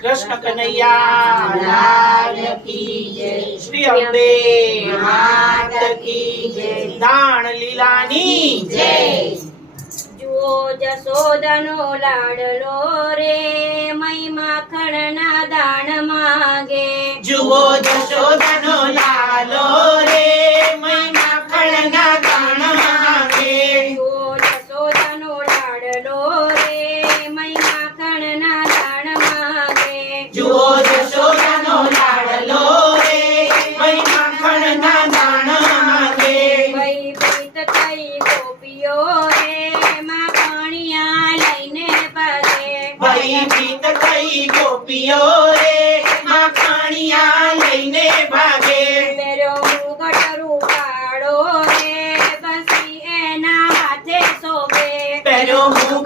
કૃષ્ણ કનૈયા શ્રી અંબે દાણ લીલાની જય. જુઓ જસોદનો લાડલો રે મય માખણના દાણ માગે. જુઓ જસોદનો લાલો રે થઈ ગોપીઓ રે માખણિયા લઈને ભાગે. મેરો ગટરું પાડો રે બસી એના હાથે સોગે પેરો હું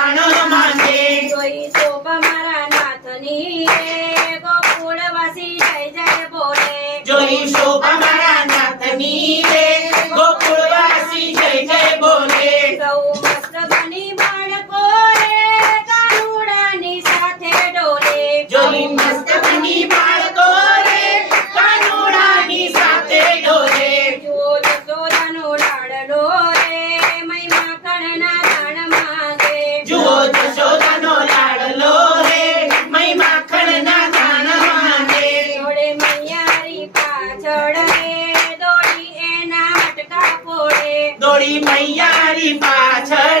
દોડી મૈયારી પાછળ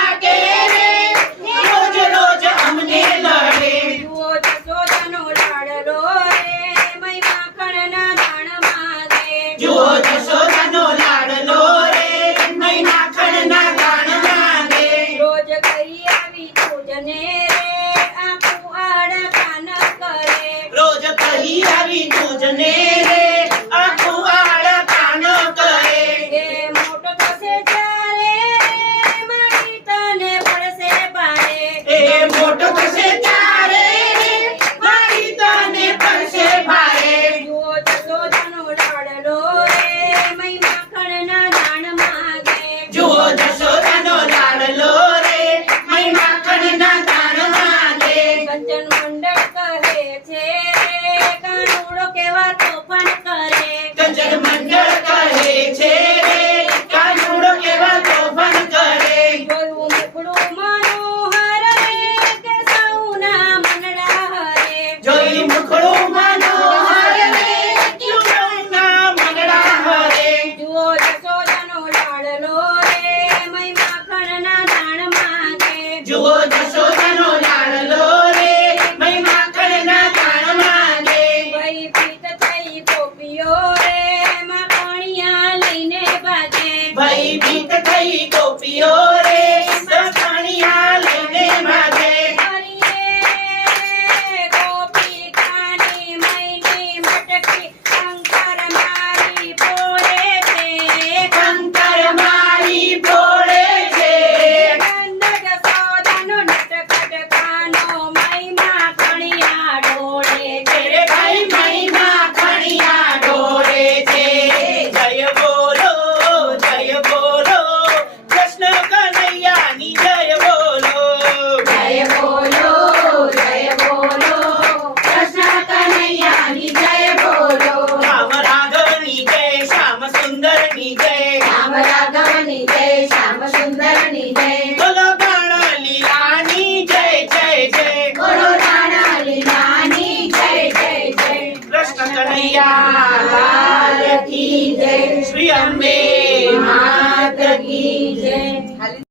Amen.